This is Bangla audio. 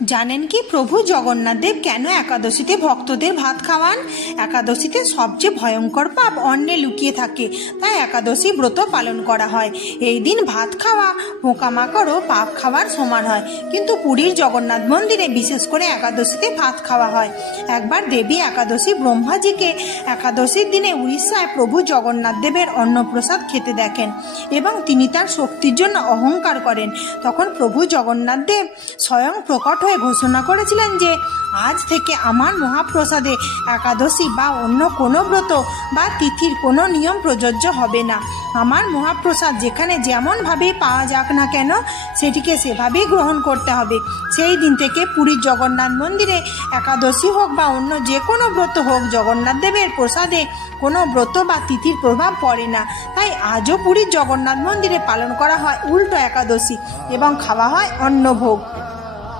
জানেন কি প্রভু জগন্নাথ দেব কেন একাদশীতে ভক্তদের ভাত খাওয়ান? একাদশীতে সবচেয়ে ভয়ঙ্কর পাপ অন্নে লুকিয়ে থাকে, তাই একাদশী ব্রত পালন করা হয়। এই দিন ভাত খাওয়া পোকামাকড় ও পাপ খাওয়ার সমান হয়, কিন্তু পুরীর জগন্নাথ মন্দিরে বিশেষ করে একাদশীতে ভাত খাওয়া হয়। একবার দেবী একাদশী ব্রহ্মাজিকে একাদশীর দিনে উড়িষ্যায় প্রভু জগন্নাথ দেবের অন্নপ্রসাদ খেতে দেখেন এবং তিনি তার শক্তির জন্য অহংকার করেন। তখন প্রভু জগন্নাথ দেব স্বয়ং প্রকট হয়ে ঘোষণা করেছিলেন যে আজ থেকে আমার মহাপ্রসাদে একাদশী বা অন্য কোনো ব্রত বা তিথির কোনো নিয়ম প্রযোজ্য হবে না। আমার মহাপ্রসাদ যেখানে যেমনভাবেই পাওয়া যাক না কেন সেটিকে সেভাবেই গ্রহণ করতে হবে। সেই দিন থেকে পুরীর জগন্নাথ মন্দিরে একাদশী হোক বা অন্য যে কোনো ব্রত হোক, জগন্নাথ দেবের প্রসাদে কোনো ব্রত বা তিথির প্রভাব পড়ে না। তাই আজও পুরীর জগন্নাথ মন্দিরে পালন করা হয় উল্টো একাদশী এবং খাওয়া হয় অন্নভোগ।